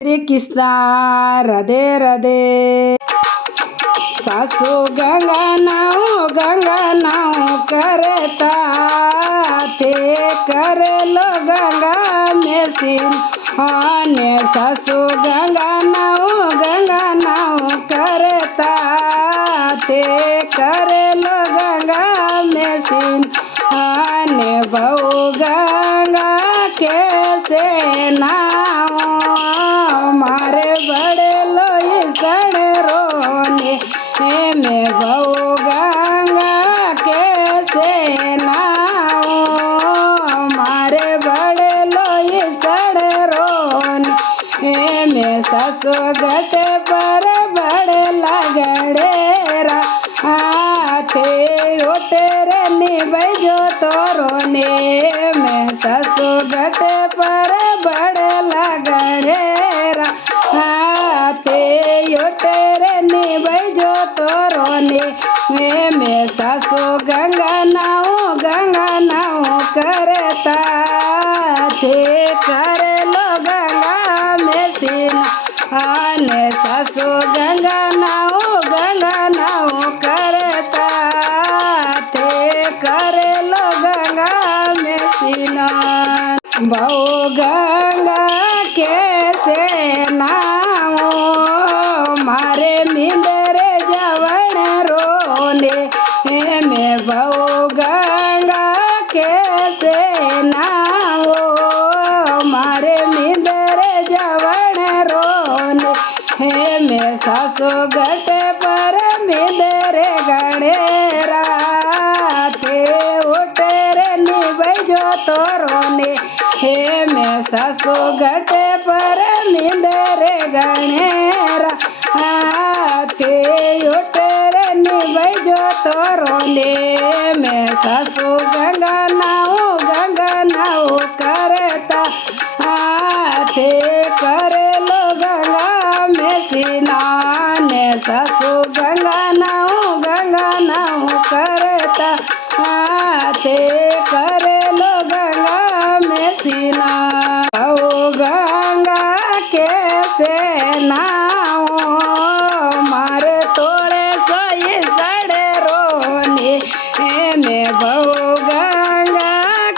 श्री कृष्ण राधे राधे। सासू गंगा नाव करता ते करे लो गंगा में सिन सासू गंगा नाव करता ते करे लो गंगा में सिन बहु गंगा कैसे नाव मारे बड़े लोई सड़े रोने में बहु गंगा कैसे नाव मारे बड़े लोई सड़े रोने में ससु गटे पर बड़े लगड़ेरा थे तेरे निभो तोरोने में ससु गटे पर बड़े लगड़ेरा थे तेरे निभो तोरोने में ससु गंगा नाव करता थे करे लो गंगा में सिन ससु गंगा नाव करता थे करे लो गंगा में स्नान बहु गंगा कैसे नाव मारे मिंदरे जवन रोने में बहु गंगा कैसे नाव मारे मिंदरे जवन रोने में सासु गटे पर मिंदरे गणेरा थे तेरे निभो तोरोने में सासु गटे पर मिंदरे गणेरा थे तेरे निभो तोरोने में सासु गंगा नाव करता थे करे लो गंगा में स्नान ससु गंगा नाव करता थे करे लो गंगा में स्नान बहु गंगा कैसे नाव मारे तोड़े सोई सड़े रोने में बहु गंगा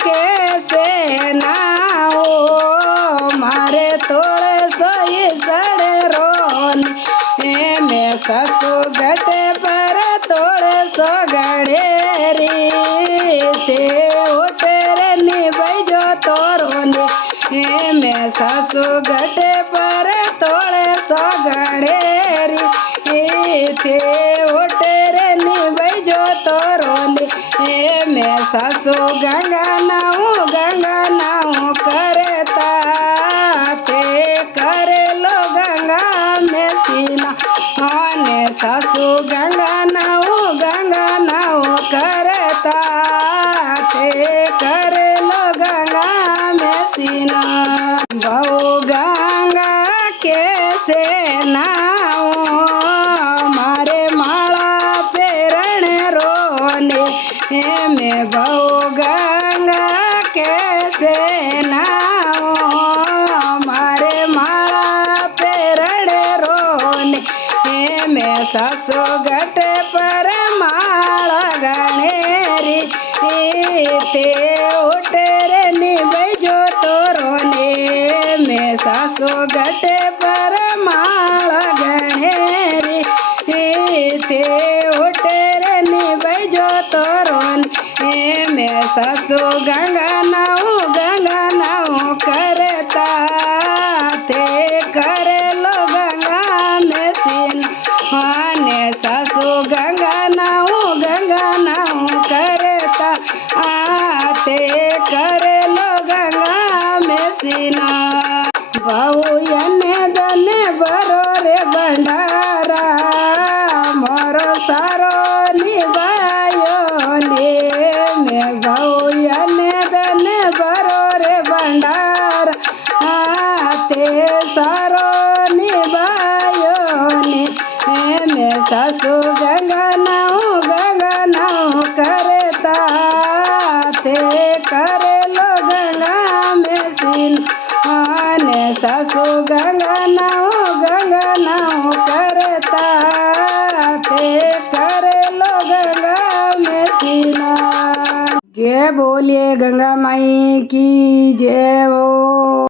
कैसे नाव मारे तोड़े सोई सड़े रोने में ससु गटे पर तोड़े सो गड़ेरी थे तेरे निभो तोरोने में ससु गटे पर तोड़े सो गड़ेरी थे तेरे निभो तोरोने में ससु गंगा नाव करता थे करे लो गंगा में स्नान ससु गंगा नाव करता थे करे लो गंगा में स्नान बहु गंगा कैसे नाव मारे माला पेरण रोने में बहु गंगा कैसे नाव मारे माला पेरण रोने में ससु गटे पर माला गणेरी थे तेरे निभो तोरोने में ससु गटे पर माला गणेरी थे तेरे निभो तोरोने में ससु गंगा नाव करता थे करे लो गंगा में स्नान ससु गंगा नाव करता थे करे लो गंगा में स्नान बहु दने बरो रे भंडारा मोरो सारो निभायो में बहु दने बरो रे भंडारा ते सारो निभायो में ससु गंगा नाव करता थे करे लो गंगा में स्नान सासु गंगा ते करेलो गंगा में स्नान। जय बोलिए गंगा माई की जय हो।